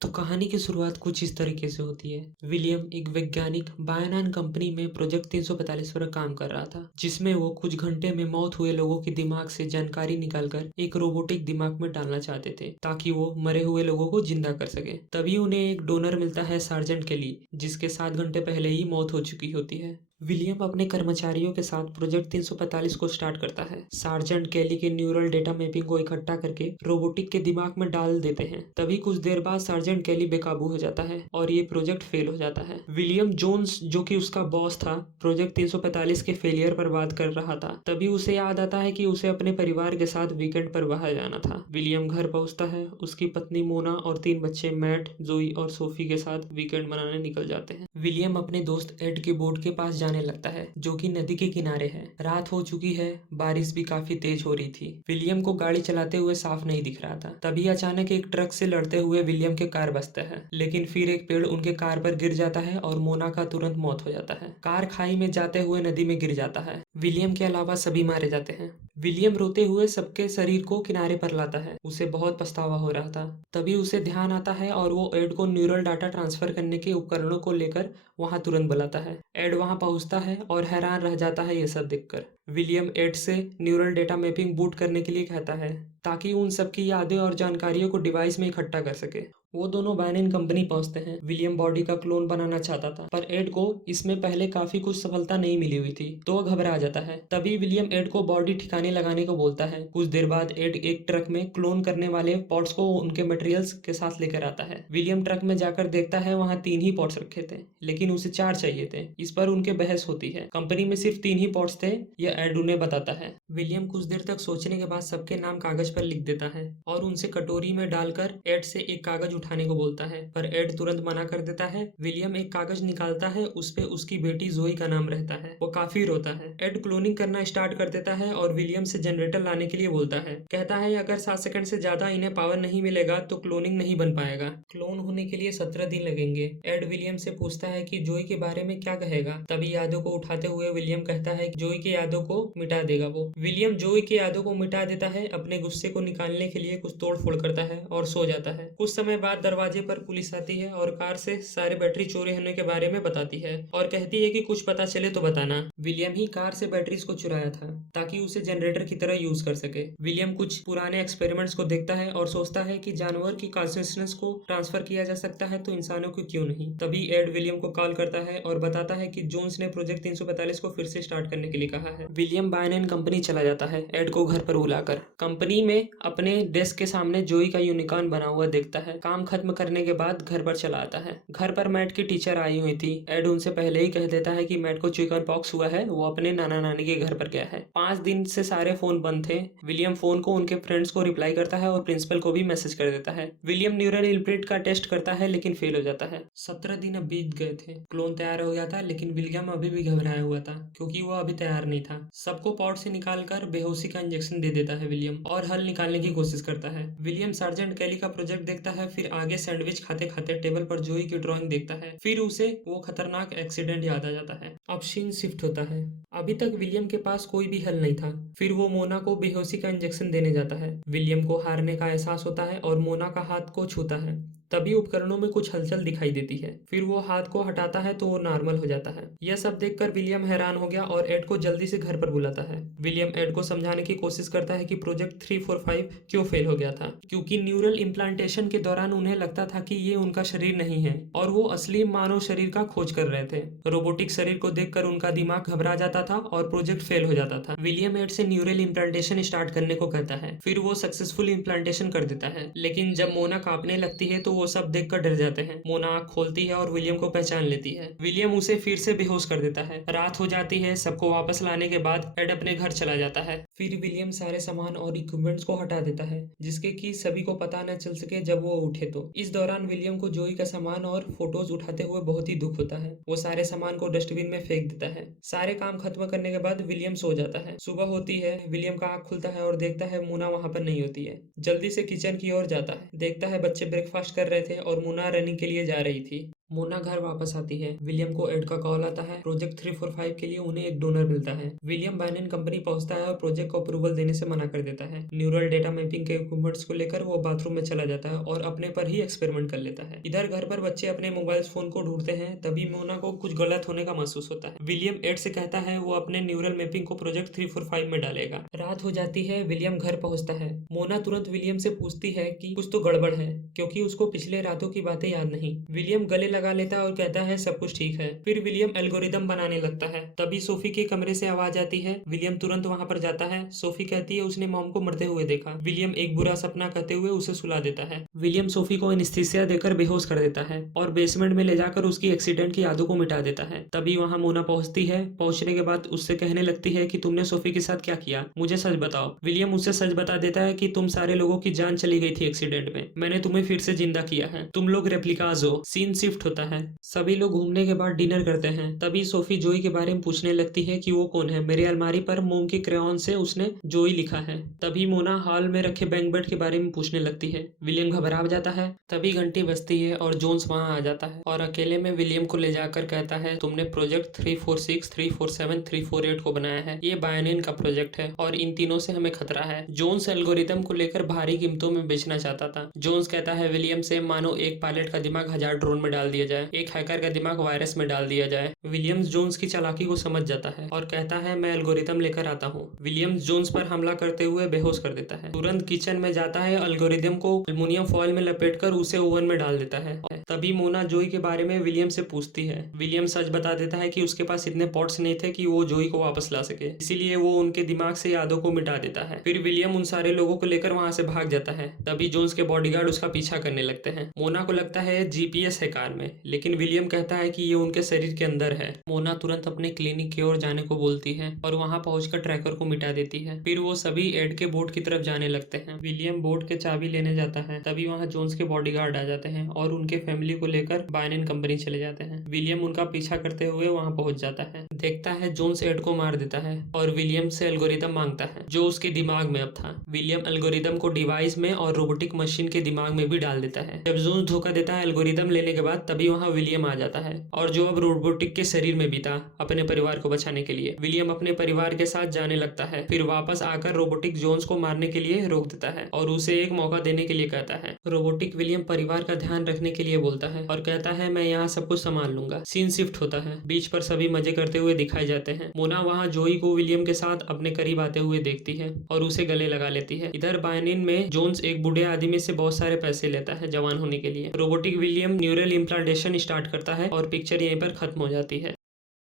तो कहानी की शुरुआत कुछ इस तरीके से होती है। विलियम एक वैज्ञानिक बायनान कंपनी में प्रोजेक्ट 345 पर काम कर रहा था, जिसमें वो कुछ घंटे में मौत हुए लोगों के दिमाग से जानकारी निकालकर एक रोबोटिक दिमाग में डालना चाहते थे, ताकि वो मरे हुए लोगों को जिंदा कर सके। तभी उन्हें एक डोनर मिलता है, सार्जेंट केली, जिसके 7 घंटे पहले ही मौत हो चुकी होती है। विलियम अपने कर्मचारियों के साथ प्रोजेक्ट 345 को स्टार्ट करता है। सार्जेंट केली के न्यूरल डेटा मैपिंग को इकट्ठा करके रोबोटिक के दिमाग में डाल देते हैं। तभी कुछ देर बाद सार्जेंट केली बेकाबू हो जाता है और ये प्रोजेक्ट फेल हो जाता है। विलियम जोन्स, जो कि उसका बॉस था, प्रोजेक्ट 345 के फेलियर पर बात कर रहा था। तभी उसे याद आता है कि उसे अपने परिवार के साथ वीकेंड पर बाहर जाना था। विलियम घर पहुंचता है। उसकी पत्नी मोना और 3 बच्चे मैट, जोई और सोफी के साथ वीकेंड मनाने निकल जाते हैं। विलियम अपने दोस्त एड के बोट के पास जाने लगता है, जो कि नदी के किनारे है। रात हो चुकी है, बारिश भी काफी तेज हो रही थी। विलियम को गाड़ी चलाते हुए साफ नहीं दिख रहा था। तभी अचानक एक ट्रक से लड़ते हुए विलियम के कार बसता है, लेकिन फिर एक पेड़ उनके कार पर गिर जाता है और मोना का तुरंत मौत हो जाता है। कार खाई में जाते हुए नदी में गिर जाता है। विलियम के अलावा सभी मारे जाते हैं। विलियम रोते हुए सबके शरीर को किनारे पर लाता है। उसे बहुत पछतावा हो रहा था। तभी उसे ध्यान आता है और वो एड को न्यूरल डाटा ट्रांसफर करने के उपकरणों को लेकर वहां तुरंत बुलाता है। एड वहां पहुंचता है और हैरान रह जाता है ये सब देखकर। विलियम एड से न्यूरल डेटा मैपिंग बूट करने के लिए कहता है, ताकि उन सबकी यादें और जानकारियों को डिवाइस में इकट्ठा कर सके। वो दोनों बैनिन कंपनी पहुंचते हैं। विलियम बॉडी का क्लोन बनाना चाहता था, पर एड को इसमें पहले काफी कुछ सफलता नहीं मिली हुई थी, तो वो घबरा जाता है। तभी विलियम एड को बॉडी ठिकाने लगाने को बोलता है। कुछ देर बाद एड एक ट्रक में क्लोन करने वाले पॉट्स को उनके मटेरियल्स के साथ लेकर आता है। विलियम ट्रक में जाकर देखता है वहाँ 3 ही पॉट्स रखे थे, लेकिन उसे 4 चाहिए थे। इस पर उनके बहस होती है। कंपनी में सिर्फ 3 ही पॉट्स थे, यह एड उन्हें बताता है। विलियम कुछ देर तक सोचने के बाद सबके नाम कागज पर लिख देता है और उनसे कटोरी में डालकर एड से एक कागज उठाने को बोलता है, पर एड तुरंत मना कर देता है। विलियम एक कागज निकालता है, उस पे उसकी बेटी जोई का नाम रहता है। वो काफी रोता है। एड क्लोनिंग करना स्टार्ट कर देता है और विलियम से जनरेटर लाने के लिए बोलता है। कहता है अगर 7 सेकंड से ज्यादा इन्हें पावर नहीं मिलेगा तो क्लोनिंग नहीं बन पाएगा। क्लोन होने के लिए 17 दिन लगेंगे। एड विलियम से पूछता है कि जोई के बारे में क्या कहेगा। तभी यादों को उठाते हुए विलियम कहता है कि जोई के यादों को मिटा देगा वो। विलियम जोई के यादों को मिटा देता है। अपने गुस्से को निकालने के लिए कुछ तोड़ फोड़ करता है और सो जाता है। कुछ समय बाद दरवाजे पर पुलिस आती है और कार से सारे बैटरी चोरी होने के बारे में बताती है और कहती है कि कुछ पता चले तो बताना। विलियम ही कार से बैटरीज को चुराया था, ताकि उसे जनरेटर की तरह यूज कर सके। विलियम कुछ पुराने एक्सपेरिमेंट्स को देखता है और सोचता है कि जानवर की कॉन्शियसनेस को ट्रांसफर किया जा सकता है, तो इंसानों को क्यों नहीं। तभी एड विलियम को कॉल करता है और बताता है कि जोन्स ने प्रोजेक्ट 345 को फिर से स्टार्ट करने के लिए कहा है। विलियम बायनेन कंपनी चला जाता है, एड को घर पर बुलाकर। कंपनी में अपने डेस्क के सामने जोई का यूनिकॉर्न बना हुआ देखता है। काम खत्म करने के बाद घर पर चला आता है। घर पर मैट की टीचर आई हुई थी। एड उनसे पहले ही कह देता है कि मैट को चिकन पॉक्स हुआ है, वो अपने नाना नानी के घर पर गया है। 5 दिन से सारे फोन बंद थे। विलियम फोन को उनके फ्रेंड्स को रिप्लाई करता है और प्रिंसिपल को भी मैसेज कर देता है। विलियम न्यूरल इम्प्रिंट का टेस्ट करता है, लेकिन फेल हो जाता है। 17 दिन अब बीत गए थे। क्लोन तैयार हो गया था, लेकिन विलियम अभी भी घबराया हुआ था, क्योंकि वो अभी तैयार नहीं था। सबको पॉट से निकालकर बेहोशी का इंजेक्शन दे देता है विलियम, और हल निकालने की कोशिश करता है। विलियम सार्जेंट कैली का प्रोजेक्ट देखता है, फिर आगे सैंडविच खाते खाते टेबल पर जोई की ड्राइंग देखता है। फिर उसे वो खतरनाक एक्सीडेंट याद आ जाता है। अब सीन शिफ्ट होता है। अभी तक विलियम के पास कोई भी हल नहीं था। फिर वो मोना को बेहोशी का इंजेक्शन देने जाता है। विलियम को हारने का एहसास होता है और मोना का हाथ को छूता है। तभी उपकरणों में कुछ हलचल दिखाई देती है। फिर वो हाथ को हटाता है तो वो नॉर्मल हो जाता है। यह सब देखकर विलियम हैरान हो गया और एड को जल्दी से घर पर बुलाता है। विलियम एड को समझाने की कोशिश करता है कि प्रोजेक्ट 345 क्यों फेल हो गया था, क्योंकि न्यूरल इम्प्लांटेशन के दौरान उन्हें लगता था कि ये उनका शरीर नहीं है और वो असली मानव शरीर का खोज कर रहे थे। रोबोटिक शरीर को देखकर उनका दिमाग घबरा जाता था और प्रोजेक्ट फेल हो जाता था। विलियम एड से न्यूरल इम्प्लांटेशन स्टार्ट करने को कहता है। फिर वो सक्सेसफुल इम्प्लांटेशन कर देता है, लेकिन जब मोना कांपने लगती है तो वो सब देखकर डर जाते हैं। मोना आँख खोलती है और विलियम को पहचान लेती है। विलियम उसे फिर से बेहोश कर देता है। रात हो जाती है। सबको वापस लाने के बाद एड अपने घर चला जाता है। फिर विलियम सारे सामान और इक्विपमेंट्स को हटा देता है, जिसके कि सभी को पता न चल सके जब वो उठे तो। इस दौरान विलियम को जोई का सामान और फोटोज उठाते हुए बहुत ही दुख होता है। वो सारे सामान को डस्टबिन में फेंक देता है। सारे काम खत्म करने के बाद विलियम सो जाता है। सुबह होती है। विलियम का आँख खुलता है और देखता है मोना वहां पर नहीं होती है। जल्दी से किचन की ओर जाता है। देखता है बच्चे ब्रेकफास्ट कर रहे थे और मोना रनिंग के लिए जा रही थी। मोना घर वापस आती है। विलियम को एड का कॉल आता है। प्रोजेक्ट 345 के लिए उन्हें एक डोनर मिलता है। विलियम बाइनेन कंपनी पहुंचता है और प्रोजेक्ट को अप्रूवल देने से मना कर देता है। न्यूरल डेटा मैपिंग के इक्विपमेंट्स को लेकर वो बाथरूम में चला जाता है और अपने पर ही एक्सपेरिमेंट कर लेता है। इधर घर पर बच्चे अपने मोबाइल फोन को ढूंढते हैं, तभी मोना को कुछ गलत होने का महसूस होता है। विलियम एड से कहता है वो अपने न्यूरल मैपिंग को प्रोजेक्ट 345 में डालेगा। रात हो जाती है। विलियम घर पहुंचता है। मोना तुरंत विलियम से पूछती है कि कुछ तो गड़बड़ है, क्योंकि उसको पिछले रातों की बातें याद नहीं। विलियम गले लगा लेता है और कहता है सब कुछ ठीक है। फिर विलियम एल्गोरिदम बनाने लगता है। तभी सोफी के कमरे से आवाज आती है। विलियम तुरंत वहां पर जाता है। सोफी कहती है उसने मॉम को मरते हुए देखा। विलियम एक बुरा सपना कहते हुए उसे सुला देता है। विलियम सोफी को एनेस्थीसिया देकर बेहोश कर देता है और बेसमेंट में ले जाकर उसकी एक्सीडेंट की यादों को मिटा देता है। तभी वहां मोना पहुंचती है। पहुंचने के बाद उससे कहने लगती है कि तुमने सोफी के साथ क्या किया, मुझे सच बताओ। विलियम उसे सच बता देता है कि तुम सारे लोगों की जान चली गई थी एक्सीडेंट में, मैंने तुम्हें फिर से जिंदा किया है, तुम लोग रेप्लिकाज हो। सीन शिफ्ट होता है। सभी लोग घूमने के बाद डिनर करते हैं। तभी सोफी जोई के बारे में पूछने लगती है कि वो कौन है। मेरी अलमारी पर मोम के क्रेयॉन से उसने जोई लिखा है। तभी मोना हॉल में रखे बैंक बेड के बारे में पूछने लगती है। विलियम घबरा जाता है। तभी घंटी बजती है और जोन्स वहां आ जाता है और अकेले में विलियम को ले जाकर कहता है तुमने प्रोजेक्ट 346, 347, 348 को बनाया है। ये बायनेन का प्रोजेक्ट है और इन तीनों से हमें खतरा है। जोन्स एल्गोरिदम को लेकर भारी कीमतों में बेचना चाहता था। जोन्स कहता है विलियम से मानो एक पायलट का दिमाग 1000 ड्रोन में डाल दिया जाए, एक हैकर का दिमाग वायरस में डाल दिया जाए। विलियम्स जोन्स की चालाकी को समझ जाता है और कहता है मैं एल्गोरिदम लेकर आता हूँ। विलियम्स जोन्स पर हमला करते हुए बेहोश कर देता है। तुरंत किचन में जाता है, एल्गोरिदम को एल्युमिनियम फॉइल में लपेटकर उसे ओवन में डाल देता है। तभी मोना जोई के बारे में विलियम से पूछती है। विलियम सच बता देता है कि उसके पास इतने पॉट्स नहीं थे कि वो जोई को वापस ला सके, इसीलिए वो उनके दिमाग से यादों को मिटा देता है। फिर विलियम उन सारे लोगों को लेकर वहां से भाग जाता है। तभी जोन्स के बॉडीगार्ड उसका पीछा करने लगते हैं। मोना को लगता है जीपीएस है कार में, लेकिन विलियम कहता है कि ये उनके शरीर के अंदर है। मोना तुरंत अपने क्लिनिक की ओर जाने को बोलती है और वहां पहुंचकर ट्रैकर को मिटा देती है। फिर वो सभी एड के बोर्ड की तरफ जाने लगते हैं। विलियम बोर्ड के चाबी लेने जाता है। तभी वहां जोन्स के बॉडीगार्ड आ जाते हैं और उनके फैमिली को लेकर बायनेन कंपनी चले जाते हैं। विलियम उनका पीछा करते हुए वहां पहुंच जाता है। देखता है जोन्स एड को मार देता है और विलियम से एल्गोरिदम मांगता है जो उसके दिमाग में अब था। विलियम एल्गोरिदम को डिवाइस में और रोबोटिक मशीन के दिमाग में भी डाल देता है। जब जोन्स धोखा देता है एल्गोरिदम लेने के बाद, तभी वहां विलियम आ जाता है और जो अब रोबोटिक के शरीर में भी था अपने परिवार को बचाने के लिए। विलियम अपने परिवार के साथ जाने लगता है। फिर वापस आकर रोबोटिक जोन्स को मारने के लिए रोक देता है और उसे एक मौका देने के लिए कहता है। रोबोटिक विलियम परिवार का ध्यान रखने के लिए बोलता है और कहता है मैं यहाँ सब कुछ संभाल लूंगा। सीन शिफ्ट होता है। बीच पर सभी मजे करते हुए दिखाई जाते हैं। मोना वहाँ जोई को विलियम के साथ अपने करीब आते हुए देखती है और उसे गले लगा लेती है। इधर बायनेन में जोन्स एक बूढ़े आदमी से बहुत सारे पैसे लेता है जवान होने के लिए। Robotic William neural implantation start करता है और पिक्चर यहीं पर खत्म हो जाती है।